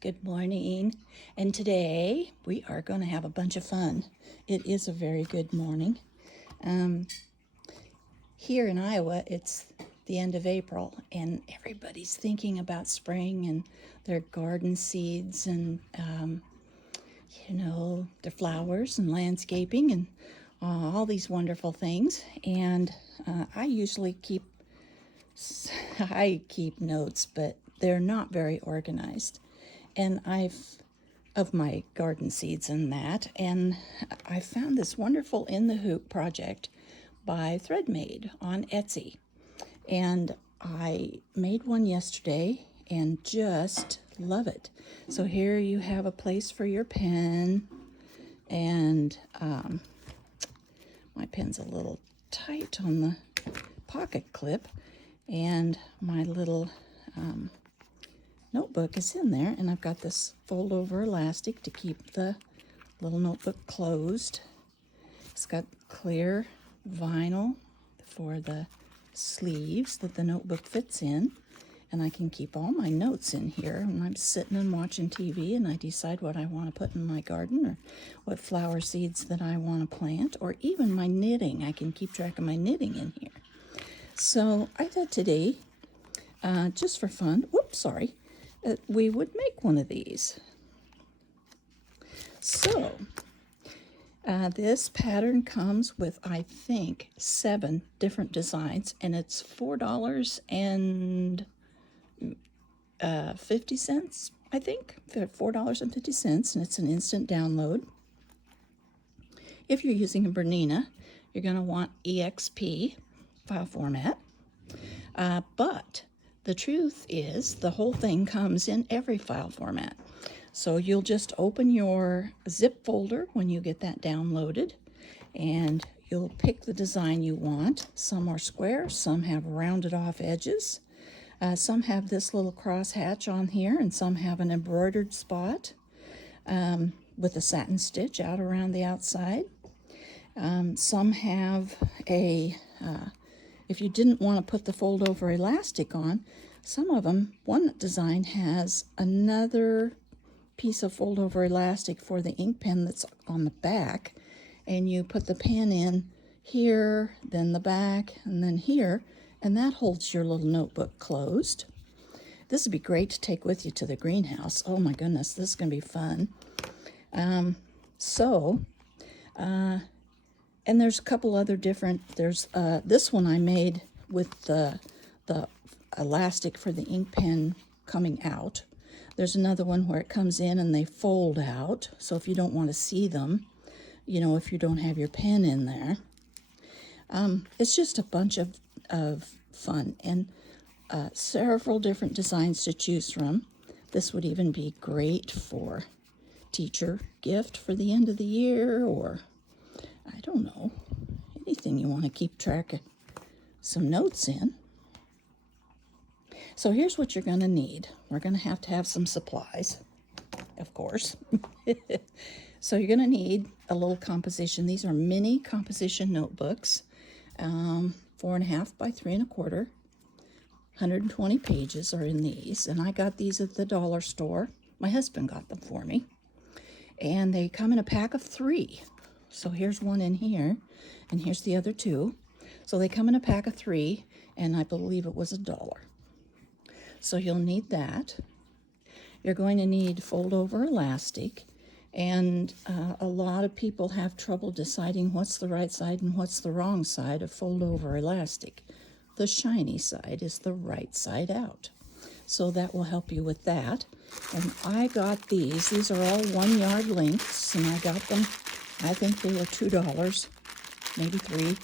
Good morning. And today we are going to have a bunch of fun. It is a very good morning. Here in Iowa, it's the end of April, and everybody's thinking about spring and their garden seeds and, their flowers and landscaping and all these wonderful things. And I usually I keep notes, but they're not very organized. And of my garden seeds and that, and I found this wonderful In the Hoop project by Threadmade on Etsy. And I made one yesterday and just love it. So here you have a place for your pen, and my pen's a little tight on the pocket clip, and my little notebook is in there, and I've got this fold over elastic to keep the little notebook closed. It's got clear vinyl for the sleeves that the notebook fits in, and I can keep all my notes in here when I'm sitting and watching TV and I decide what I want to put in my garden or what flower seeds that I want to plant, or even my knitting. I can keep track of my knitting in here. So I thought today, just for fun, we would make one of these. So this pattern comes with, I think, 7 different designs, and it's $4.50, I think, $4.50, and it's an instant download. If you're using a Bernina, you're going to want EXP file format, but the truth is the whole thing comes in every file format. So you'll just open your zip folder when you get that downloaded, and you'll pick the design you want. Some are square, some have rounded off edges. Some have this little cross hatch on here, and some have an embroidered spot with a satin stitch out around the outside. Some have if you didn't want to put the fold over elastic on, some of them, one design has another piece of fold over elastic for the ink pen that's on the back, and you put the pen in here, then the back, and then here, and that holds your little notebook closed. This would be great to take with you to the greenhouse. Oh my goodness, this is going to be fun. And there's a couple other different, there's this one I made with the elastic for the ink pen coming out. There's another one where it comes in and they fold out, so if you don't want to see them, if you don't have your pen in there. It's just a bunch of fun, and several different designs to choose from. This would even be great for teacher gift for the end of the year, or I don't know, anything you want to keep track of some notes in. So here's what you're going to need. We're going to have some supplies, of course. So you're going to need a little composition. These are mini composition notebooks, 4.5 by 3.25. 120 pages are in these, and I got these at the dollar store. My husband got them for me, and they come in a pack of 3. So here's one in here, and here's the other 2. So they come in a pack of 3, and I believe it was $1. So you'll need that. You're going to need fold over elastic, and a lot of people have trouble deciding what's the right side and what's the wrong side of fold over elastic. The shiny side is the right side out. So that will help you with that. And I got these. These are all 1 yard lengths, and I got them, I think they were $2, maybe $3,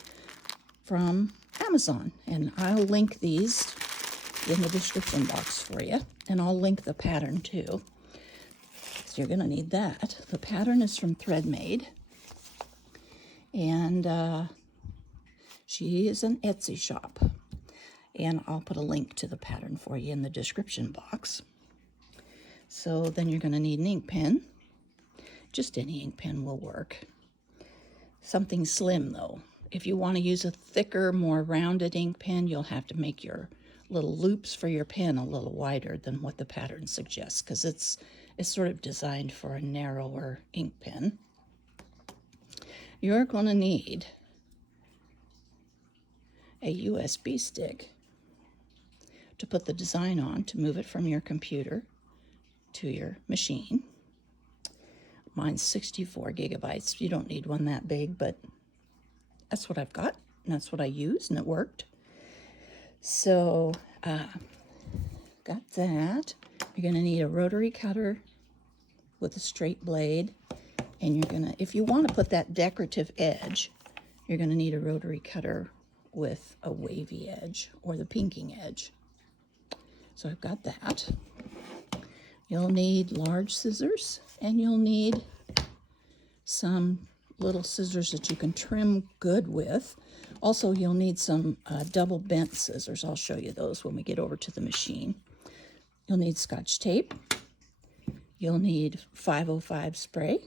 from Amazon. And I'll link these in the description box for you, and I'll link the pattern too. So you're going to need that. The pattern is from Threadmade, and she is an Etsy shop, and I'll put a link to the pattern for you in the description box. So then you're going to need an ink pen. Just any ink pen will work. Something slim though. If you want to use a thicker, more rounded ink pen, you'll have to make your little loops for your pen a little wider than what the pattern suggests, because it's is sort of designed for a narrower ink pen. You're going to need a USB stick to put the design on, to move it from your computer to your machine. Mine's 64 gigabytes. You don't need one that big, but that's what I've got, and that's what I used, and it worked. So, got that. You're going to need a rotary cutter with a straight blade, and you're going to, if you want to put that decorative edge, you're going to need a rotary cutter with a wavy edge, or the pinking edge. So I've got that. You'll need large scissors, and you'll need some little scissors that you can trim good with. Also, you'll need some double bent scissors. I'll show you those when we get over to the machine. You'll need Scotch tape. You'll need 505 spray,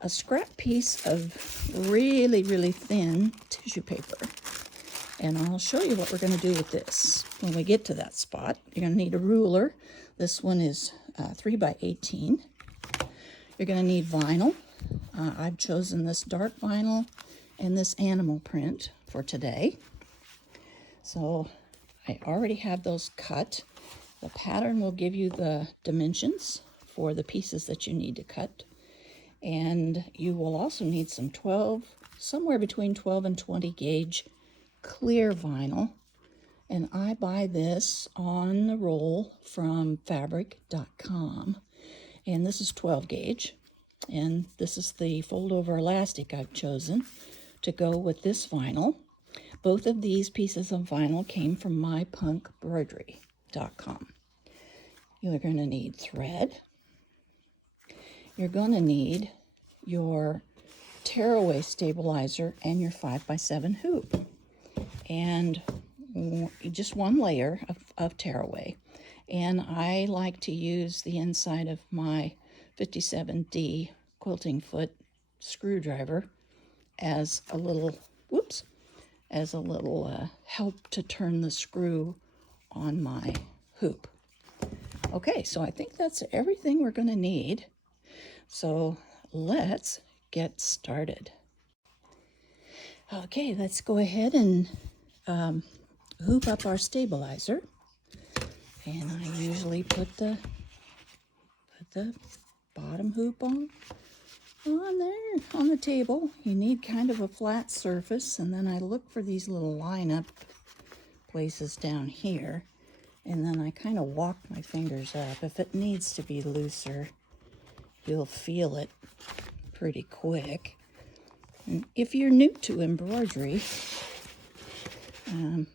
a scrap piece of really, really thin tissue paper. And I'll show you what we're going to do with this when we get to that spot. You're going to need a ruler. This one is 3 by 18. You're going to need vinyl. I've chosen this dark vinyl and this animal print for today. So I already have those cut. The pattern will give you the dimensions for the pieces that you need to cut. And you will also need some somewhere between 12 and 20 gauge clear vinyl, and I buy this on the roll from fabric.com, and this is 12 gauge, and this is the fold over elastic I've chosen to go with this vinyl. Both of these pieces of vinyl came from mypunkembroidery.com. You're going to need thread. You're going to need your tearaway stabilizer and your 5x7 hoop, and just one layer of tearaway. And I like to use the inside of my 57D quilting foot screwdriver as a little, help to turn the screw on my hoop. Okay, so I think that's everything we're going to need. So let's get started. Okay, let's go ahead and hoop up our stabilizer. And I usually put the bottom hoop on there on the table. You need kind of a flat surface, and then I look for these little line-up places down here, and then I kind of walk my fingers up. If it needs to be looser, you'll feel it pretty quick. And if you're new to embroidery, you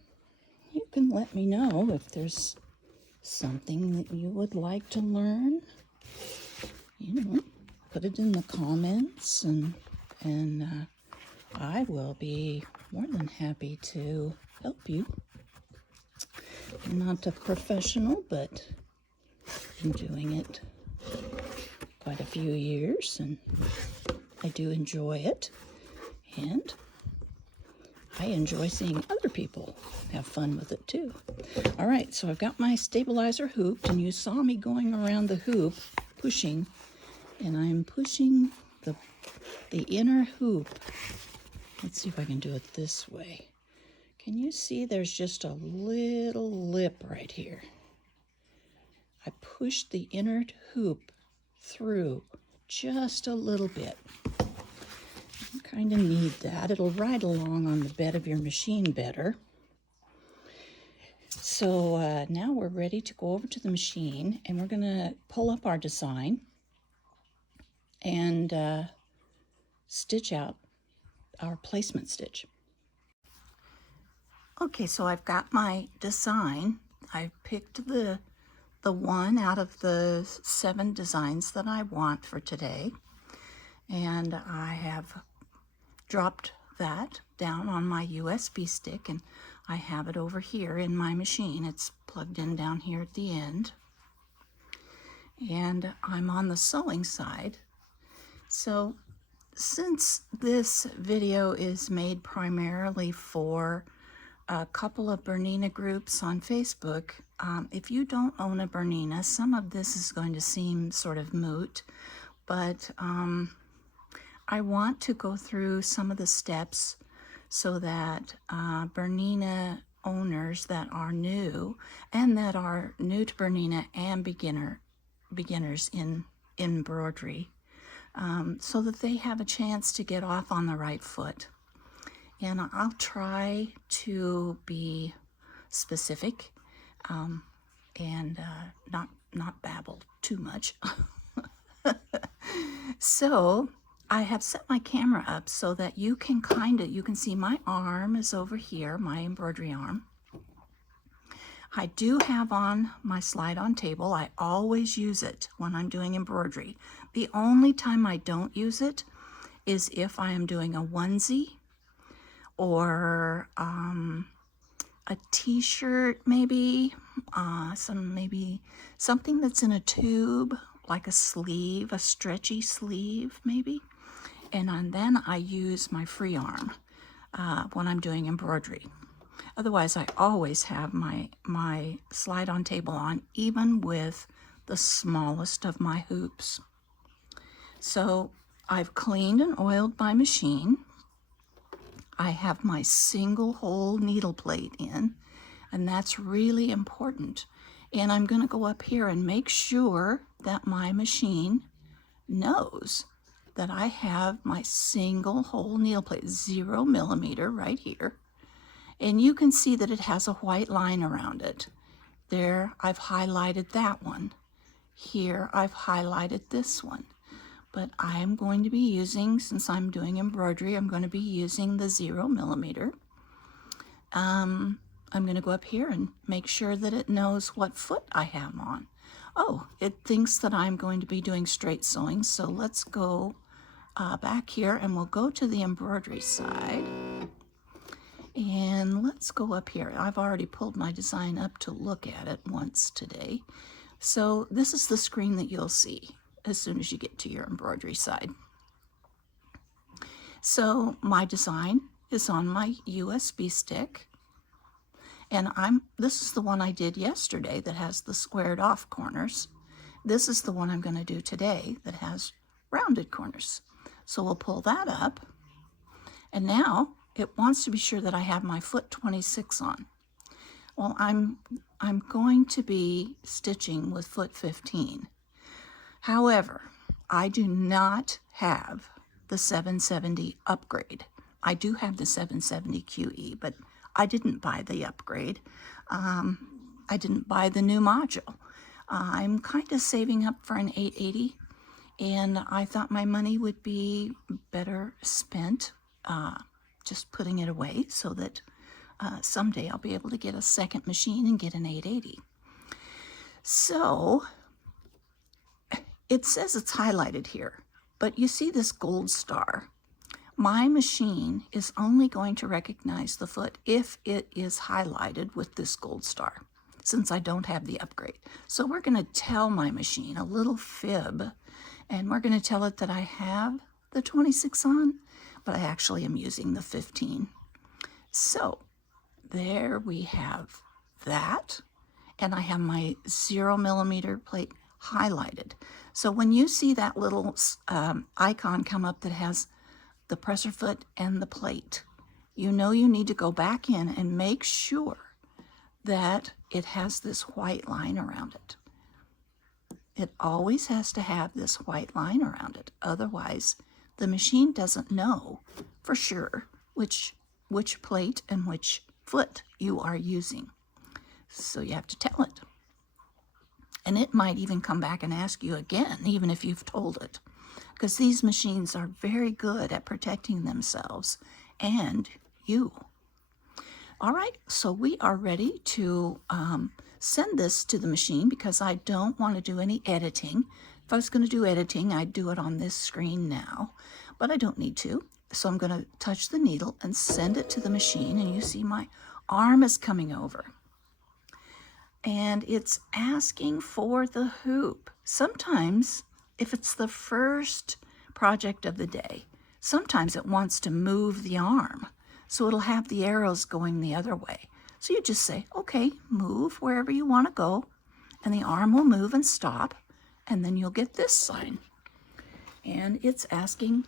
can let me know if there's something that you would like to learn. Put it in the comments, and I will be more than happy to help you. I'm not a professional, but I'm doing it quite a few years, and I do enjoy it, and I enjoy seeing other people have fun with it too. All right, so I've got my stabilizer hooped, and you saw me going around the hoop pushing, and I'm pushing the inner hoop. Let's see if I can do it this way. Can you see there's just a little lip right here? I pushed the inner hoop through just a little bit. You kind of need that. It'll ride along on the bed of your machine better. So now we're ready to go over to the machine, and we're going to pull up our design and stitch out our placement stitch. Okay, so I've got my design. I picked the one out of the 7 designs that I want for today, and I have dropped that down on my USB stick, and I have it over here in my machine. It's plugged in down here at the end, and I'm on the sewing side. So since this video is made primarily for a couple of Bernina groups on Facebook, if you don't own a Bernina, some of this is going to seem sort of moot, but I want to go through some of the steps so that Bernina owners that are new and that are new to Bernina and beginners in embroidery, so that they have a chance to get off on the right foot. And I'll try to be specific and not babble too much. So I have set my camera up so that you can you can see my arm is over here, my embroidery arm. I do have on my slide-on table. I always use it when I'm doing embroidery. The only time I don't use it is if I am doing a onesie or a t-shirt, maybe something that's in a tube, like a sleeve, a stretchy sleeve maybe. And then I use my free arm when I'm doing embroidery. Otherwise, I always have my slide-on table on, even with the smallest of my hoops. So I've cleaned and oiled my machine. I have my single hole needle plate in, and that's really important. And I'm going to go up here and make sure that my machine knows that I have my single hole needle plate, 0 millimeter right here. And you can see that it has a white line around it. There, I've highlighted that one. Here, I've highlighted this one. But I'm going to be using, since I'm doing embroidery, I'm going to be using the 0 millimeter. I'm going to go up here and make sure that it knows what foot I have on. Oh, it thinks that I'm going to be doing straight sewing, so let's go back here and we'll go to the embroidery side. And let's go up here. I've already pulled my design up to look at it once today. So this is the screen that you'll see as soon as you get to your embroidery side. So my design is on my USB stick. And this is the one I did yesterday that has the squared off corners. This is the one I'm going to do today that has rounded corners. So we'll pull that up. And now it wants to be sure that I have my foot 26 on. Well, I'm going to be stitching with foot 15. However, I do not have the 770 upgrade. I do have the 770 QE, but I didn't buy the upgrade. I didn't buy the new module. I'm kind of saving up for an 880, and I thought my money would be better spent just putting it away so that someday I'll be able to get a second machine and get an 880. So it says it's highlighted here, but you see this gold star. My machine is only going to recognize the foot if it is highlighted with this gold star, since I don't have the upgrade. So we're going to tell my machine a little fib, and we're going to tell it that I have the 26 on, but I actually am using the 15. So there we have that, and I have my 0 millimeter plate highlighted. So when you see that little icon come up that has the presser foot and the plate, you know you need to go back in and make sure that it has this white line around it. It always has to have this white line around it. Otherwise, the machine doesn't know for sure which plate and which foot you are using. So you have to tell it. And it might even come back and ask you again, even if you've told it. Because these machines are very good at protecting themselves and you. All right, so we are ready to send this to the machine because I don't want to do any editing. If I was going to do editing, I'd do it on this screen now, but I don't need to. So I'm going to touch the needle and send it to the machine, and you see my arm is coming over. And it's asking for the hoop. Sometimes, if it's the first project of the day, sometimes it wants to move the arm. So it'll have the arrows going the other way. So you just say, okay, move wherever you want to go, and the arm will move and stop, and then you'll get this sign. And it's asking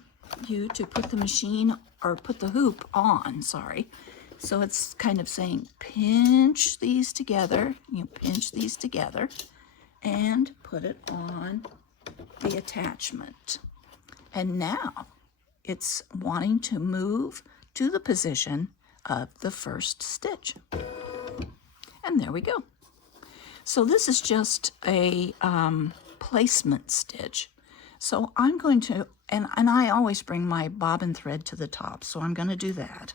you to put the machine, or put the hoop on, sorry. So it's kind of saying, pinch these together. You pinch these together and put it on the attachment. And now it's wanting to move to the position of the first stitch. And there we go. So this is just a placement stitch. So I'm going to, and I always bring my bobbin thread to the top, so I'm going to do that.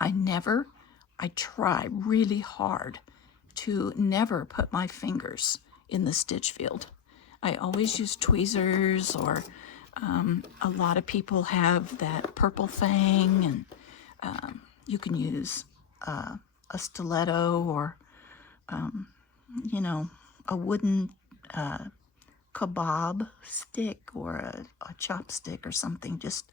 I try really hard to never put my fingers in the stitch field. I always use tweezers, or a lot of people have that purple thing, and you can use a stiletto, or you know, a wooden kebab stick, or a chopstick or something. Just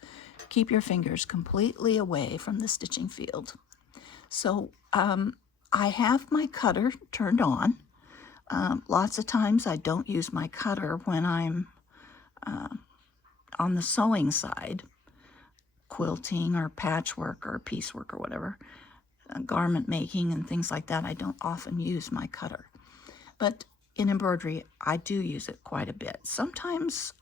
keep your fingers completely away from the stitching field. So I have my cutter turned on. Lots of times I don't use my cutter when I'm on the sewing side, quilting or patchwork or piecework or whatever, garment making and things like that. I don't often use my cutter. But in embroidery, I do use it quite a bit. Sometimes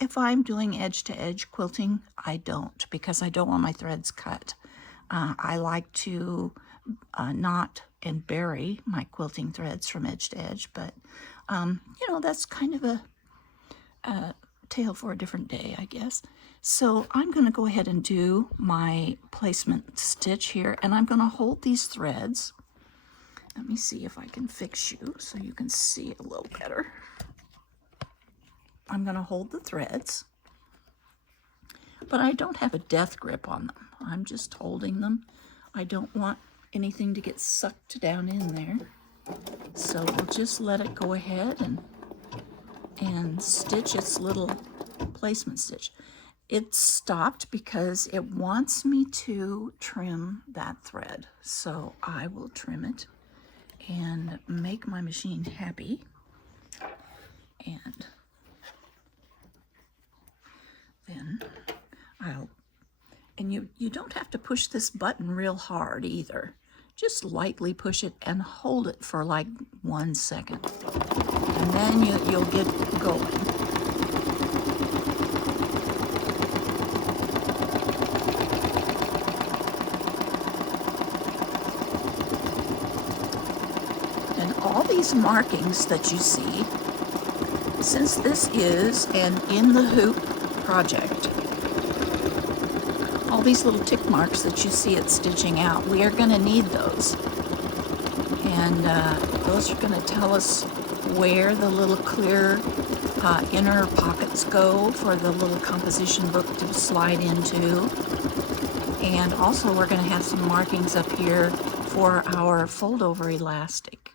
if I'm doing edge-to-edge quilting, I don't, because I don't want my threads cut. I like to knot and bury my quilting threads from edge to edge, but you know, that's kind of a tale for a different day, I guess. So I'm going to go ahead and do my placement stitch here, and I'm going to hold these threads. Let me see if I can fix you so you can see it a little better. I'm going to hold the threads, but I don't have a death grip on them. I'm just holding them. I don't want anything to get sucked down in there. So we'll just let it go ahead and stitch its little placement stitch. It stopped because it wants me to trim that thread. So I will trim it and make my machine happy. And then and you don't have to push this button real hard either. Just lightly push it and hold it for like 1 second. And then you'll get going. And all these markings that you see, since this is an in the hoop project, all these little tick marks that you see it stitching out, we are going to need those. And those are going to tell us where the little clear inner pockets go for the little composition book to slide into. And also we're going to have some markings up here for our fold over elastic.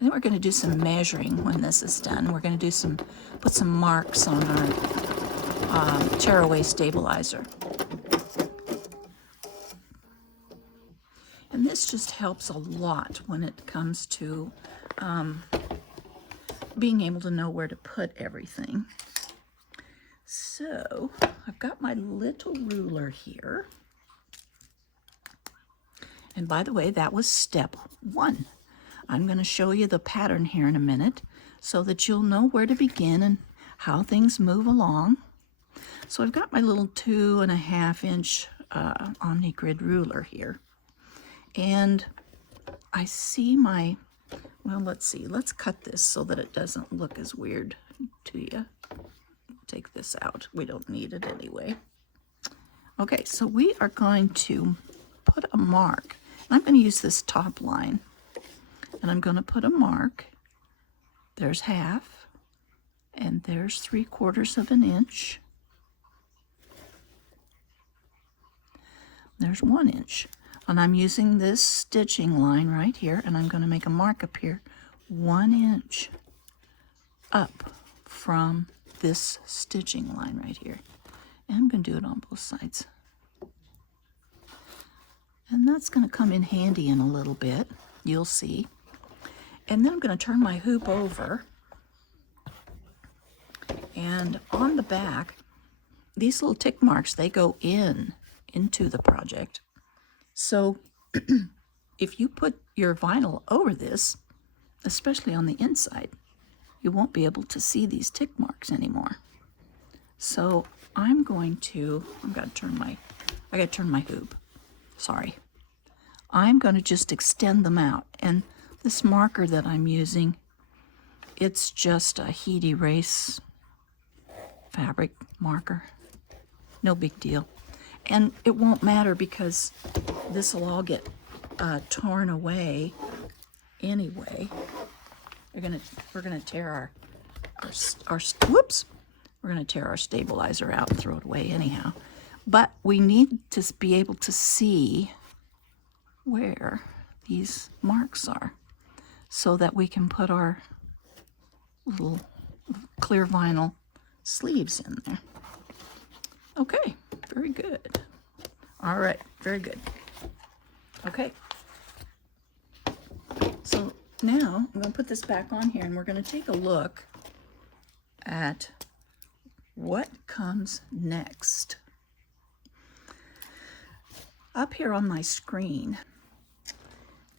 And then we're going to do some measuring when this is done. We're going to do put some marks on our tearaway stabilizer. And this just helps a lot when it comes to being able to know where to put everything. So I've got my little ruler here. And by the way, that was step 1. I'm going to show you the pattern here in a minute so that you'll know where to begin and how things move along. So I've got my little 2.5 inch Omni Grid ruler here. And I see my, well, let's see, let's cut this so that it doesn't look as weird to you. Take this out. We don't need it anyway. Okay, so we are going to put a mark. I'm going to use this top line. And I'm going to put a mark. There's half, and there's 3/4 of an inch. There's 1 inch. And I'm using this stitching line right here, and I'm going to make a mark up here, 1 inch. up from this stitching line right here. And I'm going to do it on both sides. And that's going to come in handy in a little bit, you'll see. And then I'm going to turn my hoop over. And on the back, these little tick marks, they go into the project. So if you put your vinyl over this, especially on the inside, you won't be able to see these tick marks anymore. So I gotta turn my hoop. Sorry. I'm going to just extend them out. And this marker that I'm using, it's just a heat erase fabric marker. No big deal. And it won't matter because this will all get torn away anyway. We're gonna tear we're gonna tear our stabilizer out and throw it away anyhow. But we need to be able to see where these marks are so that we can put our little clear vinyl sleeves in there. Okay, very good. All right, very good. Okay. So now I'm going to put this back on here and we're going to take a look at what comes next. Up here on my screen,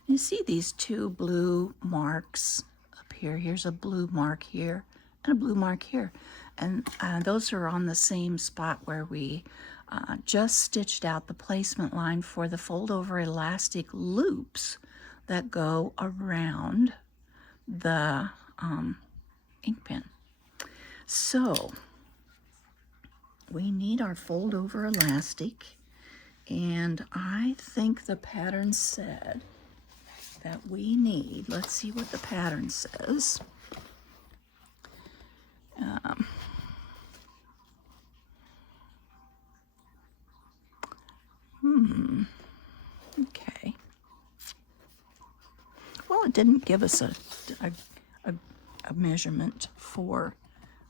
you see these two blue marks up here. Here's a blue mark here and a blue mark here. And those are on the same spot where we just stitched out the placement line for the fold over elastic loops that go around the ink pen. So we need our fold over elastic, and I think the pattern said that we need, let's see what the pattern says. Okay. Well, it didn't give us a measurement for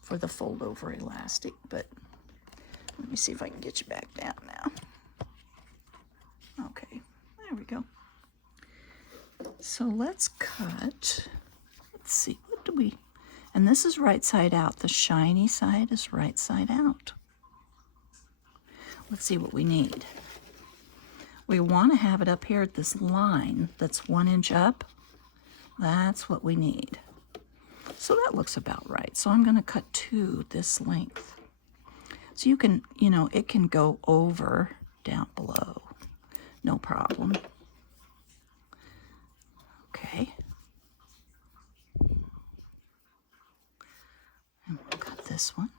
the fold over elastic, but let me see if I can get you back down now. Okay, there we go. So let's cut. Let's see, what do we, and this is right side out. The shiny side is right side out. Let's see what we need. We want to have it up here at this line that's 1 inch up. That's what we need. So that looks about right. So I'm going to cut to this length. So you can, it can go over down below. No problem. Okay. And we'll cut this one.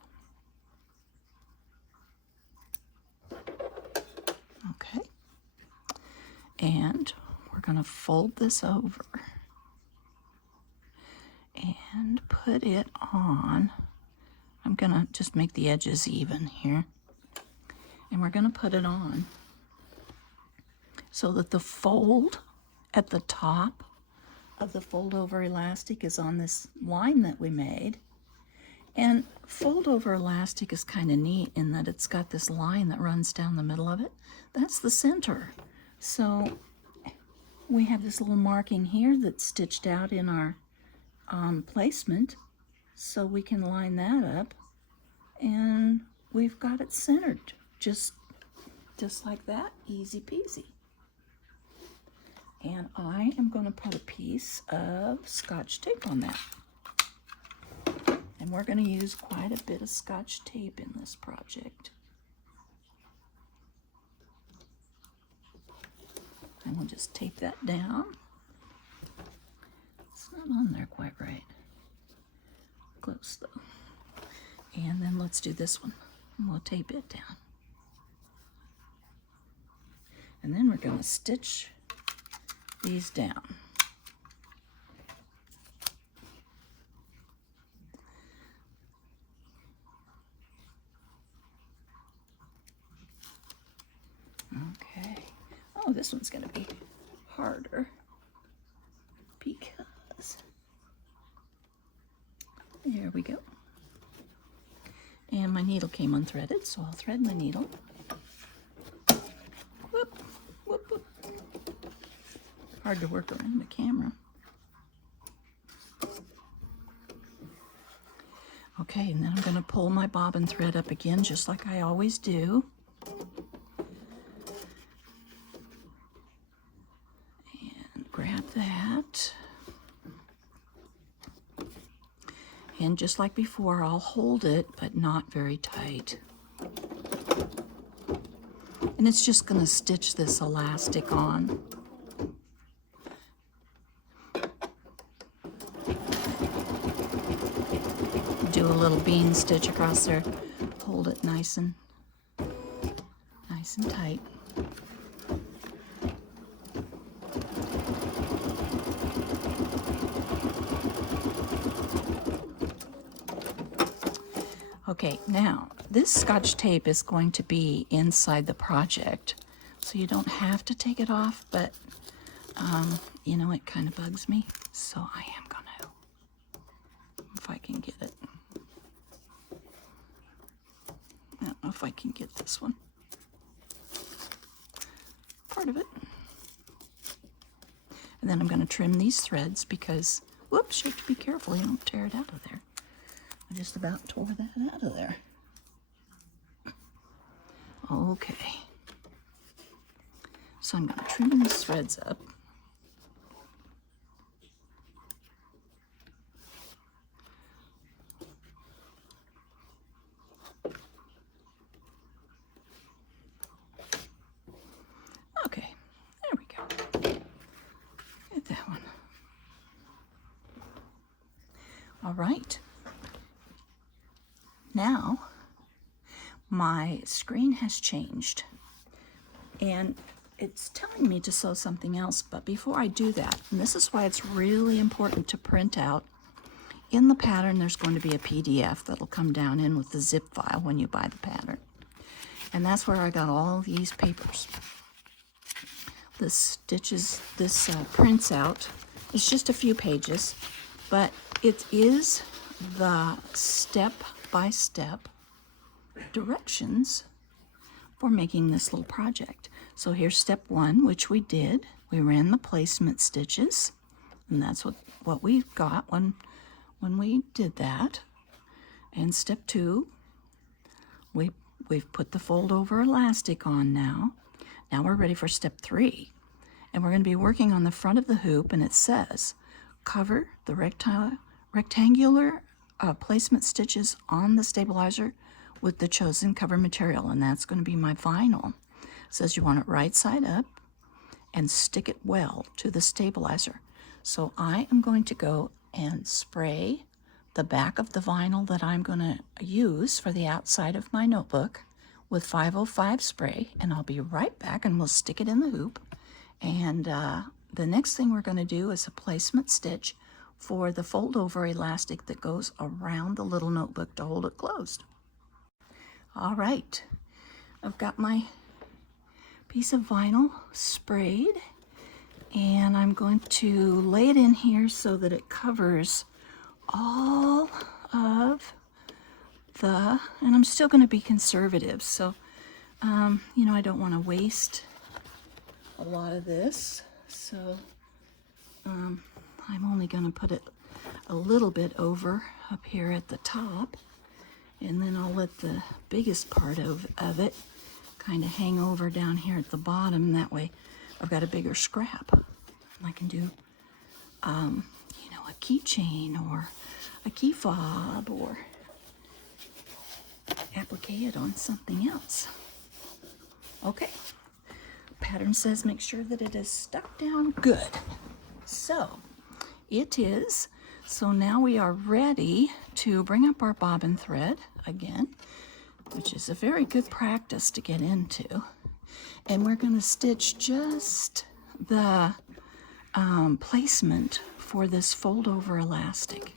Okay. And we're going to fold this over and put it on. I'm going to just make the edges even here. And we're going to put it on so that the fold at the top of the fold over elastic is on this line that we made. And fold over elastic is kind of neat in that it's got this line that runs down the middle of it. That's the center. So we have this little marking here that's stitched out in our placement, so we can line that up, and we've got it centered, just like that, easy peasy. And I am going to put a piece of Scotch tape on that. And we're going to use quite a bit of Scotch tape in this project. And we'll just tape that down. It's not on there quite right. Close though. And then let's do this one. And we'll tape it down. And then we're going to stitch these down. Okay. Oh, this one's going to be harder because There we go. And my needle came unthreaded, so I'll thread my needle. Whoop, whoop, whoop. Hard to work around the camera. Okay, and then I'm going to pull my bobbin thread up again, just like I always do. And grab that. And just like before, I'll hold it, but not very tight. And it's just going to stitch this elastic on. Do a little bean stitch across there. Hold it nice and tight. Okay, now this Scotch tape is going to be inside the project, so you don't have to take it off, but you know, it kind of bugs me, so I am gonna, if I can get it. I don't know if I can get this one. Part of it. And then I'm going to trim these threads because, whoops, you have to be careful you don't tear it out of there. I just about tore that out of there. Okay. So I'm going to trim these threads up. Okay, there we go. Get that one. All right. Now, my screen has changed, and it's telling me to sew something else, but before I do that, and this is why it's really important to print out, in the pattern there's going to be a PDF that'll come down in with the zip file when you buy the pattern. And that's where I got all these papers. This stitches, this prints out. It's just a few pages, but it is the step-by-step directions for making this little project. So here's step one, which we did. We ran the placement stitches, and that's what we got when we did that. And step two, we've put the fold over elastic on now. Now we're ready for step three, and we're going to be working on the front of the hoop, and it says cover the rectangular placement stitches on the stabilizer with the chosen cover material, and that's going to be my vinyl. It says you want it right side up and stick it well to the stabilizer. So I am going to go and spray the back of the vinyl that I'm going to use for the outside of my notebook with 505 spray, and I'll be right back and we'll stick it in the hoop. And the next thing we're going to do is a placement stitch for the fold over elastic that goes around the little notebook to hold it closed. All right, I've got my piece of vinyl sprayed, and I'm going to lay it in here so that it covers all of the, and I'm still going to be conservative, so you know, I don't want to waste a lot of this, so I'm only going to put it a little bit over up here at the top, and then I'll let the biggest part of it kind of hang over down here at the bottom, and that way I've got a bigger scrap. I can do, you know, a keychain or a key fob or applique it on something else. Okay, pattern says make sure that it is stuck down good. So it is. So now we are ready to bring up our bobbin thread again, which is a very good practice to get into. And we're going to stitch just the placement for this fold over elastic.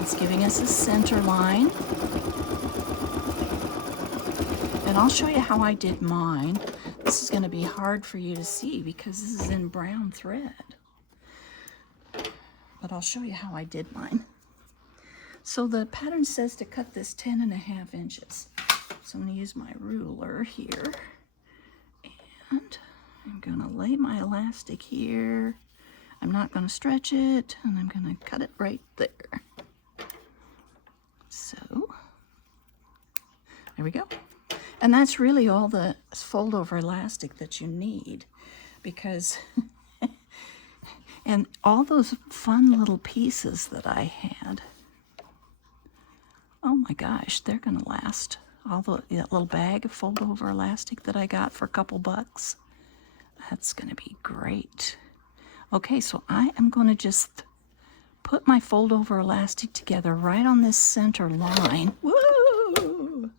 It's giving us a center line. And I'll show you how I did mine. This is going to be hard for you to see because this is in brown thread. But I'll show you how I did mine. So the pattern says to cut this 10.5 inches. So I'm going to use my ruler here. And I'm going to lay my elastic here. I'm not going to stretch it, and I'm going to cut it right there. So, there we go. And that's really all the fold over elastic that you need, because, and all those fun little pieces that I had, oh my gosh, they're going to last. All that little bag of fold over elastic that I got for a couple bucks, that's going to be great. Okay, so I am going to just put my fold over elastic together right on this center line. Woo!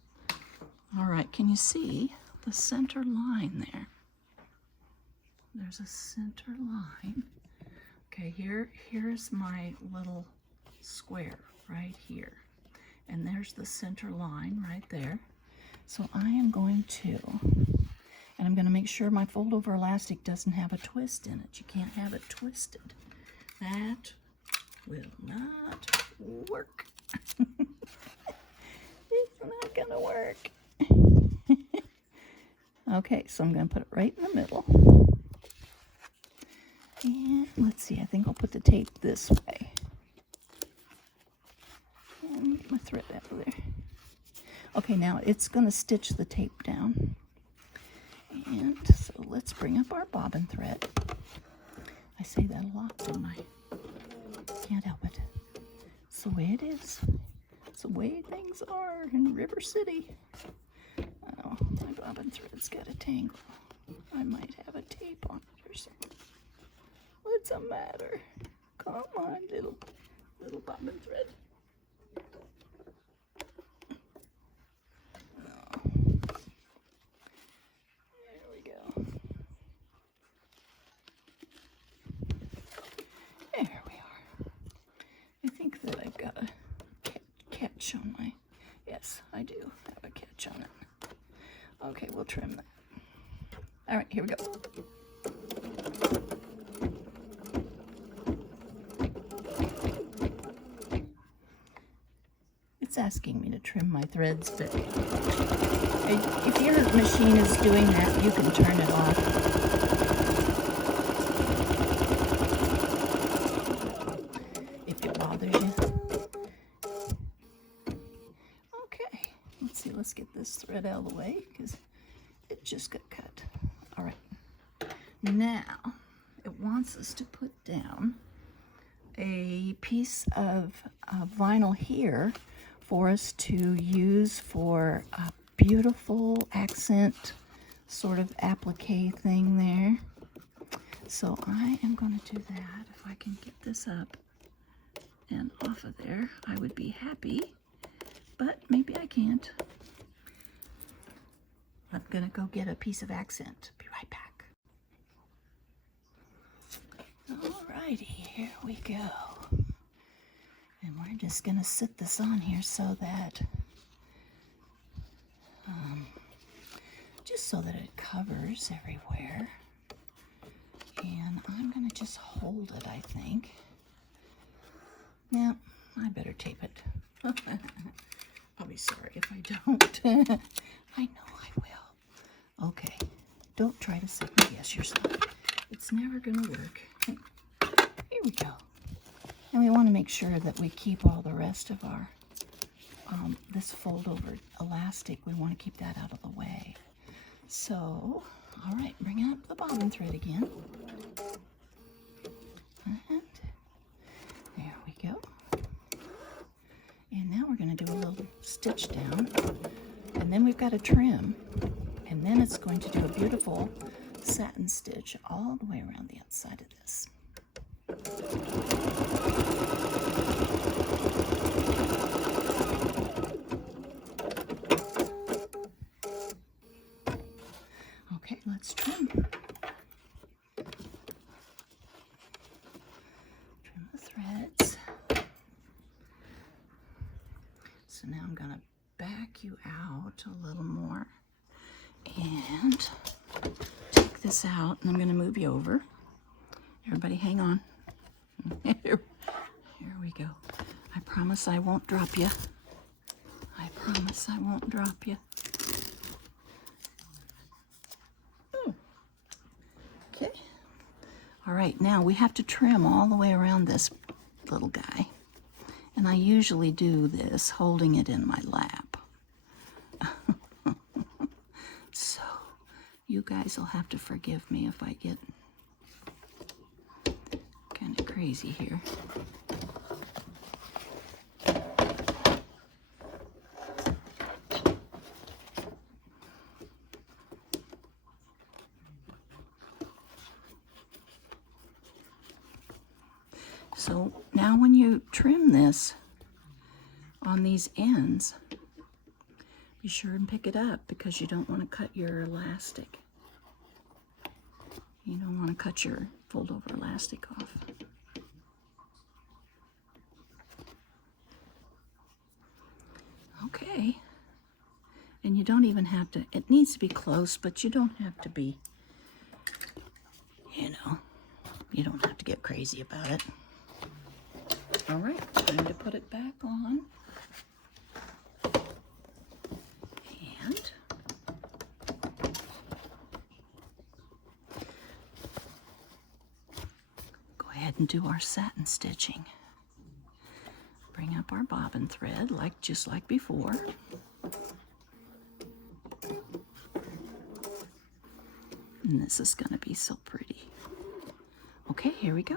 All right, can you see the center line there? There's a center line. Okay, here's my little square right here. And there's the center line right there. So I am going to, and I'm going to make sure my fold over elastic doesn't have a twist in it. You can't have it twisted. That will not work. It's not going to work. Okay, so I'm going to put it right in the middle. And let's see, I think I'll put the tape this way. And get my thread out of there. Okay, now it's going to stitch the tape down. And so let's bring up our bobbin thread. I say that a lot, don't I? Can't help it. It's the way it is. It's the way things are in River City. Oh, my bobbin thread's got a tangle. I might have a tape on it or something. What's the matter? Come on, little bobbin thread. On my, yes, I do have a catch on it. Okay, we'll trim that. All right, here we go. It's asking me to trim my threads, but if your machine is doing that, you can turn it off. If it bothers you. Let's get this thread out of the way because it just got cut. All right. Now, it wants us to put down a piece of vinyl here for us to use for a beautiful accent sort of applique thing there. So I am going to do that. If I can get this up and off of there, I would be happy, but maybe I can't. I'm going to go get a piece of accent. Be right back. Alrighty, here we go. And we're just going to sit this on here so that, just so that it covers everywhere. And I'm going to just hold it, I think. Now, I better tape it. I'll be sorry if I don't. I know I will. Okay, don't try to second guess yourself. It's never going to work. Here we go. And we want to make sure that we keep all the rest of our, this fold over elastic, we want to keep that out of the way. So, all right, bring up the bobbin thread again. And there we go. And now we're going to do a little stitch down. And then we've got a trim. And then it's going to do a beautiful satin stitch all the way around the outside of this. Okay, let's trim. Trim the threads. So now I'm going to back you out a little more. And take this out, and I'm going to move you over. Everybody hang on. Here we go. I promise I won't drop you. I promise I won't drop you. Okay. All right, now we have to trim all the way around this little guy. And I usually do this holding it in my lap. So you guys will have to forgive me if I get kind of crazy here. So now when you trim this on these ends, be sure and pick it up because you don't want to cut your elastic. You don't want to cut your fold over elastic off. Okay. And you don't even have to, it needs to be close, but you don't have to be, you know, you don't have to get crazy about it. All right, time to put it back on. And go ahead and do our satin stitching. Bring up our bobbin thread just like before. And this is going to be so pretty. Okay, here we go.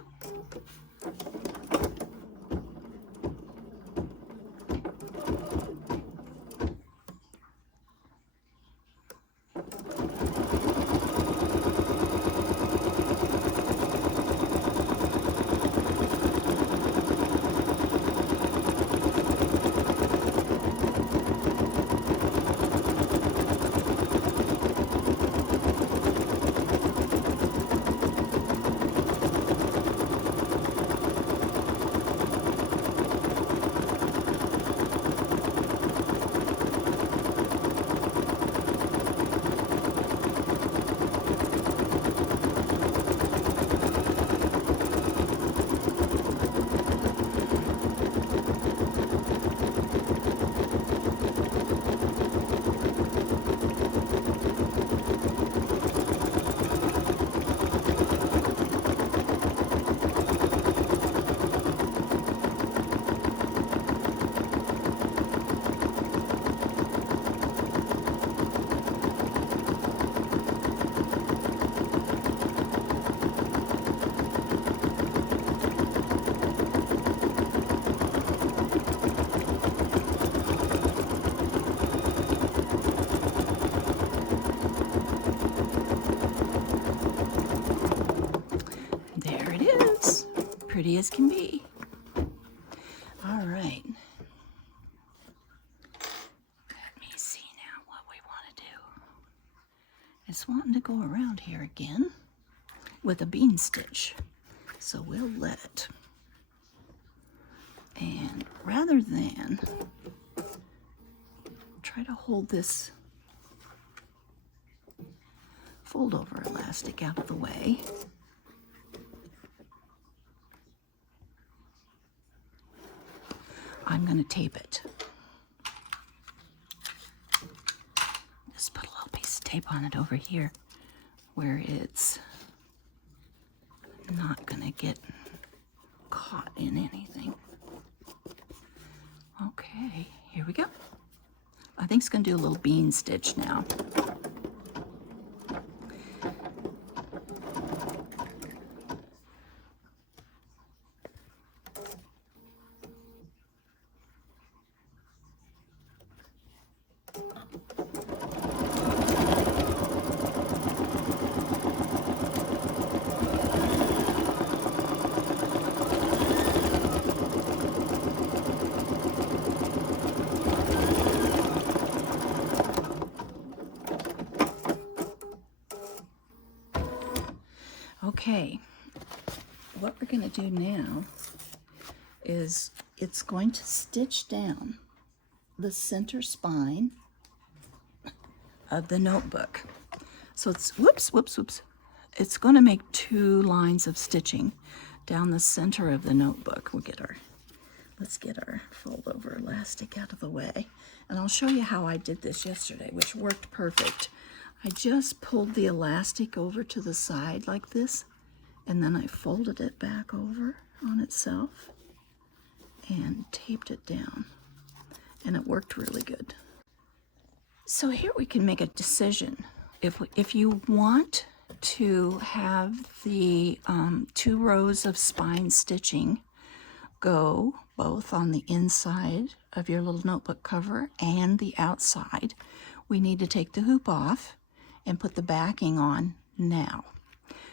Pretty as can be. All right. Let me see now what we want to do. It's wanting to go around here again with a bean stitch. So we'll let it. And rather than try to hold this fold over elastic out of the way, I'm going to tape it. Just put a little piece of tape on it over here where it's not going to get caught in anything. Okay, here we go. I think it's going to do a little bean stitch now. Okay, what we're going to do now is it's going to stitch down the center spine of the notebook. So it's, whoops. It's going to make 2 lines of stitching down the center of the notebook. Let's get our fold over elastic out of the way. And I'll show you how I did this yesterday, which worked perfect. I just pulled the elastic over to the side like this, and then I folded it back over on itself and taped it down. And it worked really good. So here we can make a decision. If you want to have the 2 rows of spine stitching go both on the inside of your little notebook cover and the outside, we need to take the hoop off and put the backing on now.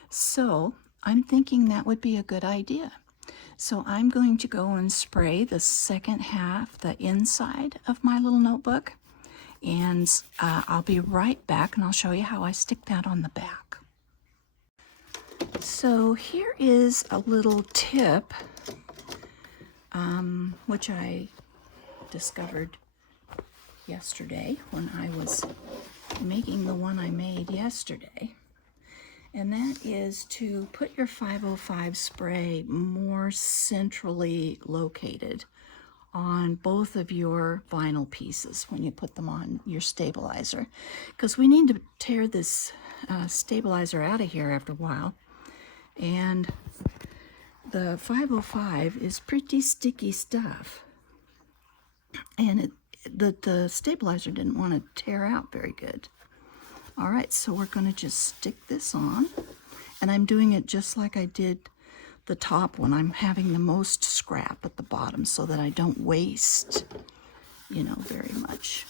So I'm thinking that would be a good idea. So I'm going to go and spray the second half, the inside of my little notebook, and I'll be right back and I'll show you how I stick that on the back. So here is a little tip, which I discovered yesterday when I was making the one I made yesterday. And that is to put your 505 spray more centrally located on both of your vinyl pieces when you put them on your stabilizer, because we need to tear this stabilizer out of here after a while. And the 505 is pretty sticky stuff, and the stabilizer didn't want to tear out very good. All right, so we're going to just stick this on, and I'm doing it just like I did the top one. I'm having the most scrap at the bottom so that I don't waste, very much.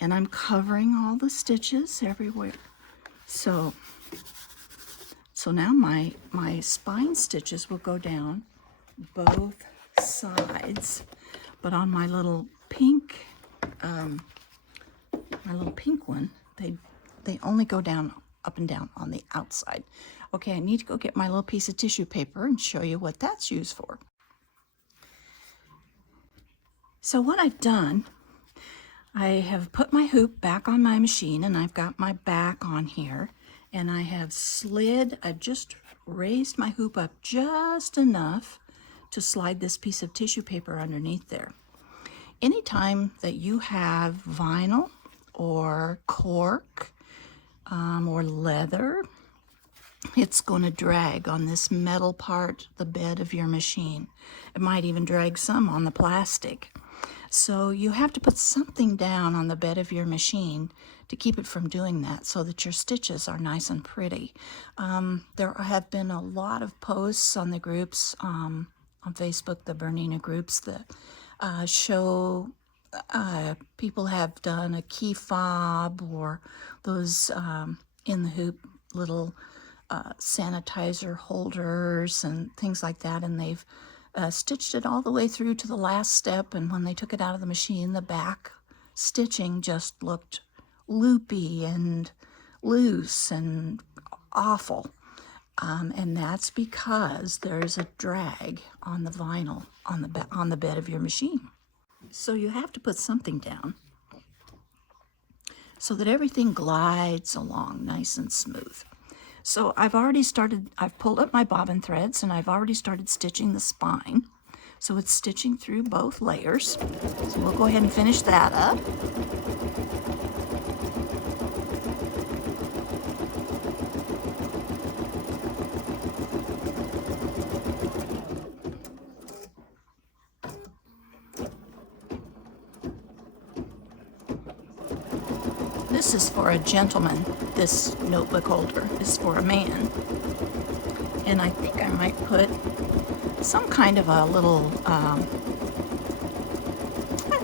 And I'm covering all the stitches everywhere. So now my spine stitches will go down both sides, but on my little pink one, they only go down up and down on the outside. Okay, I need to go get my little piece of tissue paper and show you what that's used for. So what I've done, I have put my hoop back on my machine, and I've got my back on here, and I've just raised my hoop up just enough to slide this piece of tissue paper underneath there. Anytime that you have vinyl or cork or leather, it's going to drag on this metal part, the bed of your machine. It might even drag some on the plastic. So you have to put something down on the bed of your machine to keep it from doing that, so that your stitches are nice and pretty. There have been a lot of posts on the groups, on Facebook, the Bernina groups, that show people have done a key fob or those in the hoop little sanitizer holders and things like that, and they've stitched it all the way through to the last step, and when they took it out of the machine, the back stitching just looked loopy and loose and awful. And that's because there's a drag on the vinyl on the bed of your machine. So you have to put something down so that everything glides along nice and smooth. So I've pulled up my bobbin threads, and I've already started stitching the spine. So it's stitching through both layers. So we'll go ahead and finish that up. This is for a gentleman. This notebook holder is for a man. And I think I might put some kind of a little, I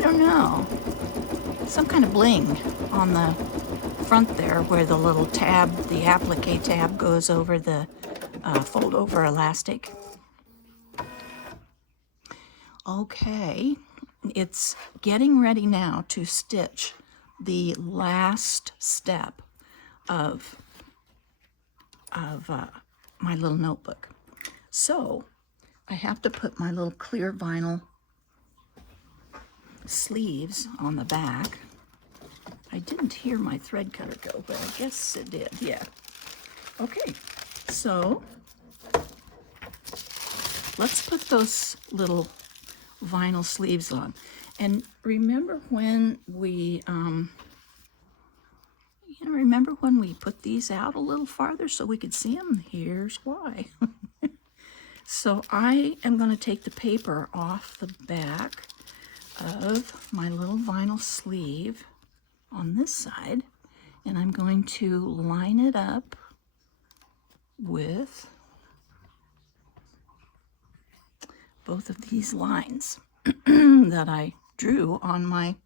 don't know, some kind of bling on the front there where the little tab, the applique tab, goes over the fold over elastic. Okay, it's getting ready now to stitch the last step of my little notebook. So I have to put my little clear vinyl sleeves on the back. I didn't hear my thread cutter go, but I guess it did, yeah. Okay, so let's put those little vinyl sleeves on. And remember when we, remember when we put these out a little farther so we could see them? Here's why. So I am going to take the paper off the back of my little vinyl sleeve on this side, and I'm going to line it up with both of these lines that I drew on my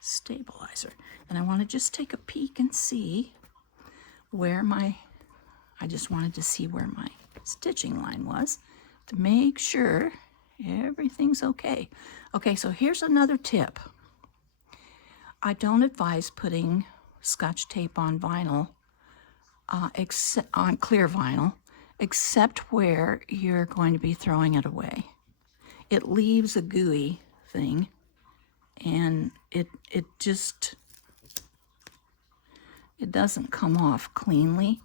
stabilizer. And I want to just take a peek and see where I just wanted to see where my stitching line was to make sure everything's okay. Okay, so here's another tip. I don't advise putting Scotch tape on vinyl, except on clear vinyl, except where you're going to be throwing it away. It leaves a gooey thing, and it doesn't come off cleanly.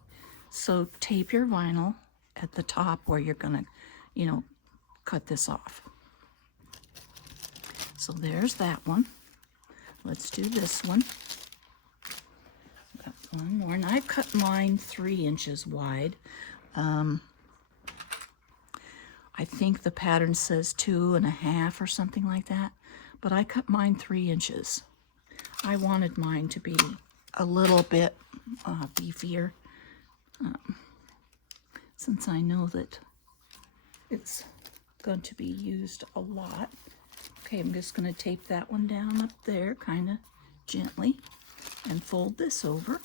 So tape your vinyl at the top where you're gonna, cut this off. So there's that one. Let's do this one. Got one more, and I've cut mine 3 inches wide. I think the pattern says 2.5 or something like that, but I cut mine 3 inches. I wanted mine to be a little bit beefier, since I know that it's going to be used a lot. Okay, I'm just going to tape that one down up there kind of gently and fold this over.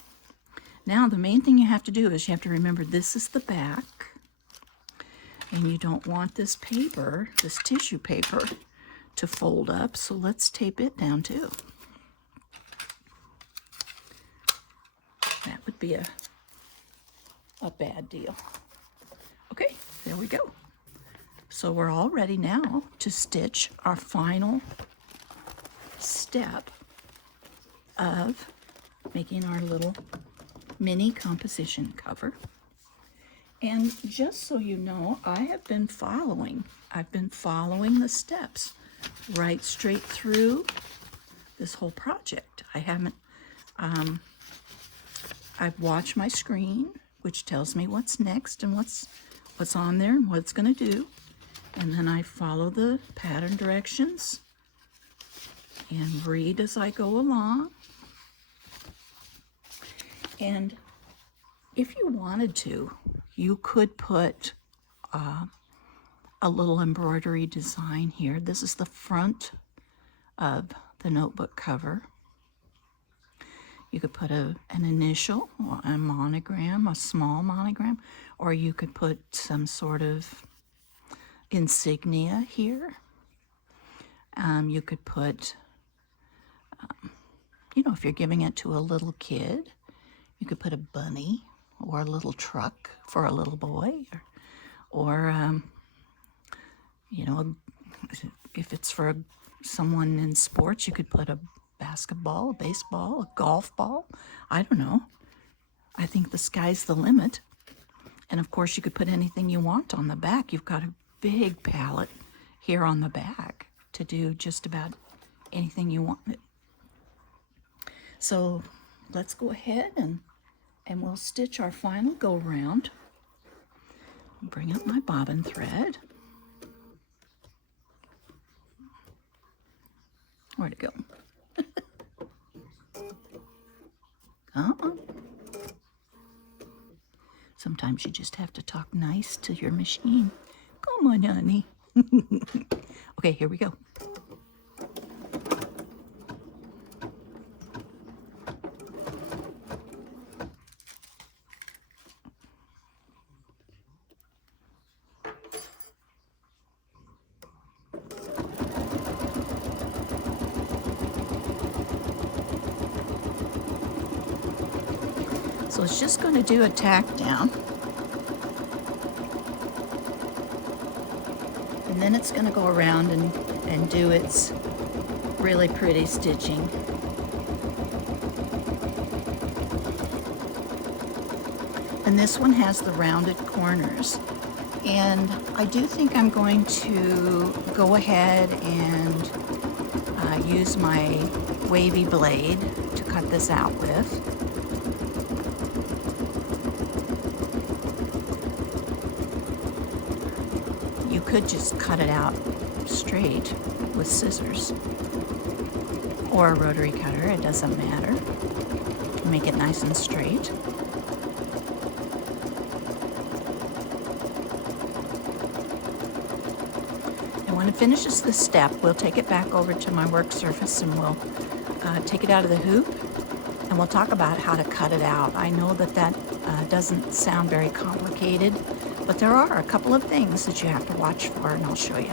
Now the main thing you have to do is you have to remember this is the back, and you don't want this paper, this tissue paper, to fold up, so let's tape it down too. That would be a bad deal. Okay, there we go. So we're all ready now to stitch our final step of making our little mini composition cover. And just so you know, I've been following the steps right straight through this whole project. I haven't, I've watched my screen, which tells me what's next and what's on there and what it's going to do. And then I follow the pattern directions and read as I go along. And if you wanted to, you could put a little embroidery design here. This is the front of the notebook cover. You could put an initial, or a monogram, a small monogram, or you could put some sort of insignia here. You could put, if you're giving it to a little kid, you could put a bunny or a little truck for a little boy, or if it's for someone in sports, you could put a basketball, a baseball, a golf ball. I don't know. I think the sky's the limit. And of course, you could put anything you want on the back. You've got a big palette here on the back to do just about anything you want. So let's go ahead and we'll stitch our final go round. Bring up my bobbin thread. Where'd it go? Sometimes you just have to talk nice to your machine. Come on, honey. Okay, here we go. So it's just going to do a tack down. And then it's going to go around and do its really pretty stitching. And this one has the rounded corners. And I do think I'm going to go ahead and use my wavy blade to cut this out with. You could just cut it out straight with scissors or a rotary cutter, it doesn't matter. Make it nice and straight. And when it finishes this step, we'll take it back over to my work surface and we'll take it out of the hoop and we'll talk about how to cut it out. I know that doesn't sound very complicated, but there are a couple of things that you have to watch for, and I'll show you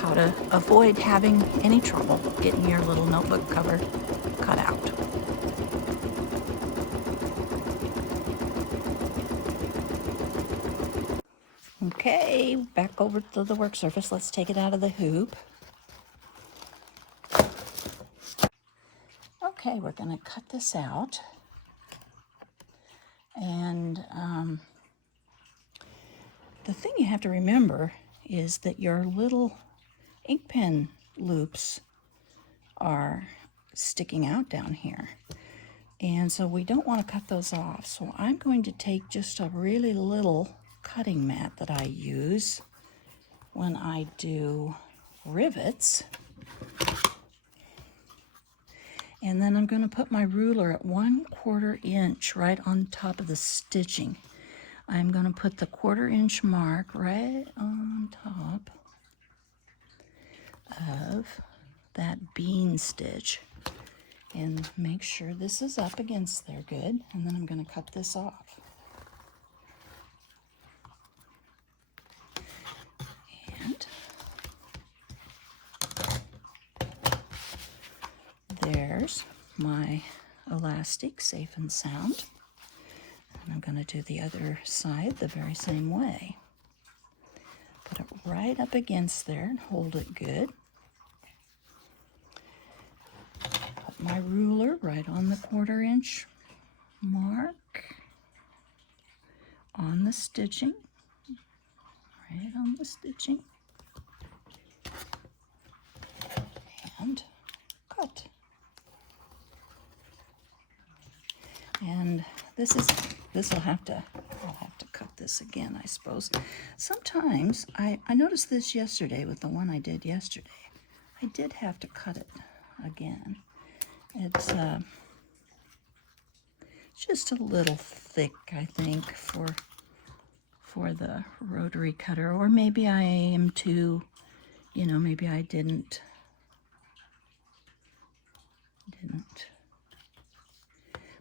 how to avoid having any trouble getting your little notebook cover cut out. Okay, back over to the work surface. Let's take it out of the hoop. Okay, we're going to cut this out. And the thing you have to remember is that your little ink pen loops are sticking out down here. And so we don't want to cut those off. So I'm going to take just a really little cutting mat that I use when I do rivets. And then I'm going to put my ruler at 1/4 inch right on top of the stitching. I'm going to put the 1/4 inch mark right on top of that bean stitch. And make sure this is up against there good. And then I'm going to cut this off. And there's my elastic, safe and sound. And I'm going to do the other side the very same way. Put it right up against there and hold it good. Put my ruler right on the 1/4 inch mark on the stitching. Right on the stitching. And cut. And I'll have to cut this again, I suppose. Sometimes, I noticed this yesterday with the one I did yesterday. I did have to cut it again. It's just a little thick, I think, for the rotary cutter. Or maybe I am too, maybe I didn't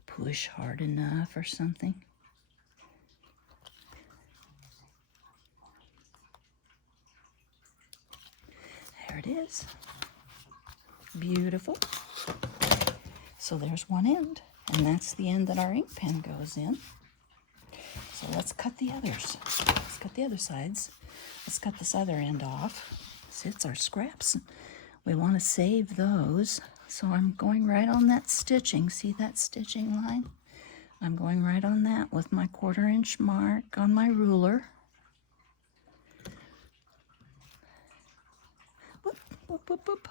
push hard enough or something. There it is. Beautiful. So there's one end, and that's the end that our ink pen goes in. So let's cut the others. Let's cut the other sides. Let's cut this other end off. See, it's our scraps. We want to save those. So I'm going right on that stitching. See that stitching line? I'm going right on that with my 1/4 inch mark on my ruler. Whoop, whoop, whoop, whoop.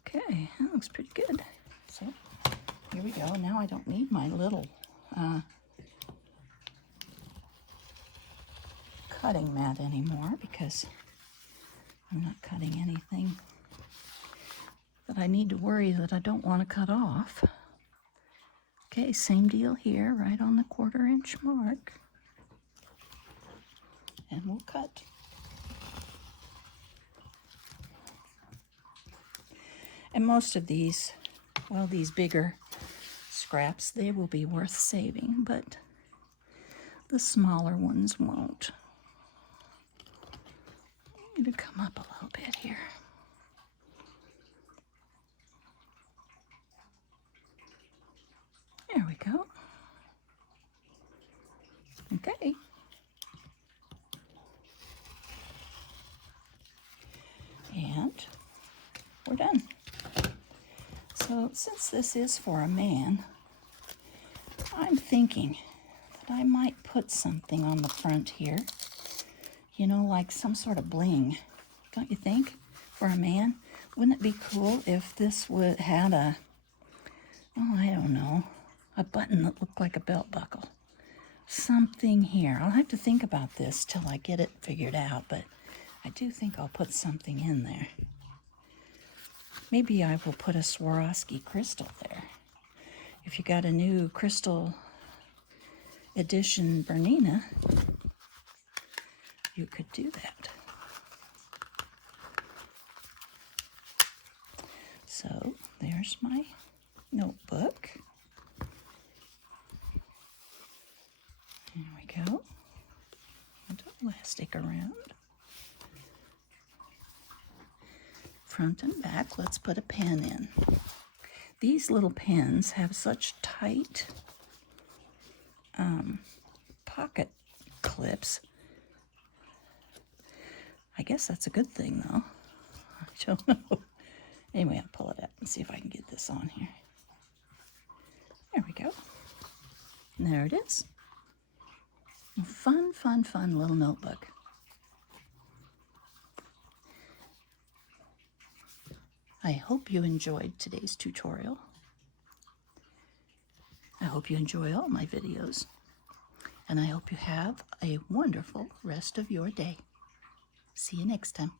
Okay, that looks pretty good. So here we go. Now I don't need my little cutting mat anymore because I'm not cutting anything that I need to worry that I don't want to cut off. Okay, same deal here, right on the 1/4 inch mark. And we'll cut. And most of these, well, these bigger scraps, they will be worth saving, but the smaller ones won't. I need to come up a little bit here. There we go. Okay. we're done. So since this is for a man, I'm thinking that I might put something on the front here. You know, like some sort of bling. Don't you think? For a man? Wouldn't it be cool if this had a, oh, I don't know, a button that looked like a belt buckle? Something here. I'll have to think about this till I get it figured out, but I do think I'll put something in there. Maybe I will put a Swarovski crystal there. If you got a new crystal edition Bernina, you could do that. So there's my notebook. There we go. And elastic around. Front and back, let's put a pen in. These little pens have such tight pocket clips. I guess that's a good thing, though. I don't know. Anyway, I'll pull it out and see if I can get this on here. There we go. And there it is. A fun, fun, fun little notebook. I hope you enjoyed today's tutorial. I hope you enjoy all my videos. And I hope you have a wonderful rest of your day. See you next time.